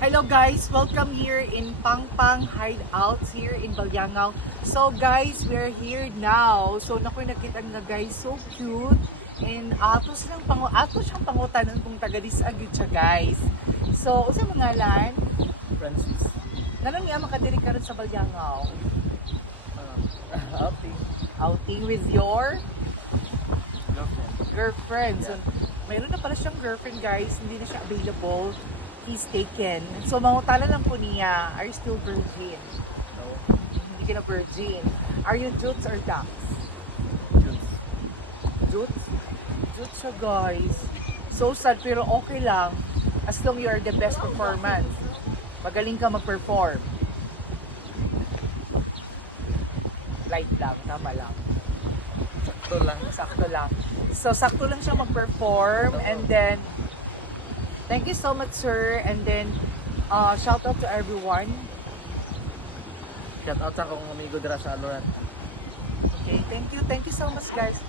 Hello guys, welcome here in Pangpang Hideout here in Balyangao. So guys, we're here now. So nakoy nakita nga guys, so cute. And atos siyang pangutanon kung taga disagid siya guys. So unsa mangalan? Francis. Nanang niya makadiri karon sa Balyangao? Outing. Outing with your Girlfriend. girlfriend. So mayroon na pala siyang girlfriend guys, hindi na siya available. He's taken. So mangutala lang po niya, are you still virgin? No. Hindi ka na virgin. Are you jutes or ducks? Jules. Jutes? Jutes siya guys. So sad pero okay lang. As long you are the best performance. Magaling ka mag-perform. Light lang, tama lang. Sakto lang. Sakto lang. So sakto lang siya mag-perform and then thank you so much sir and then shout out to everyone. Shout out sa akong amigo dira sa Aloran. Okay, thank you so much guys.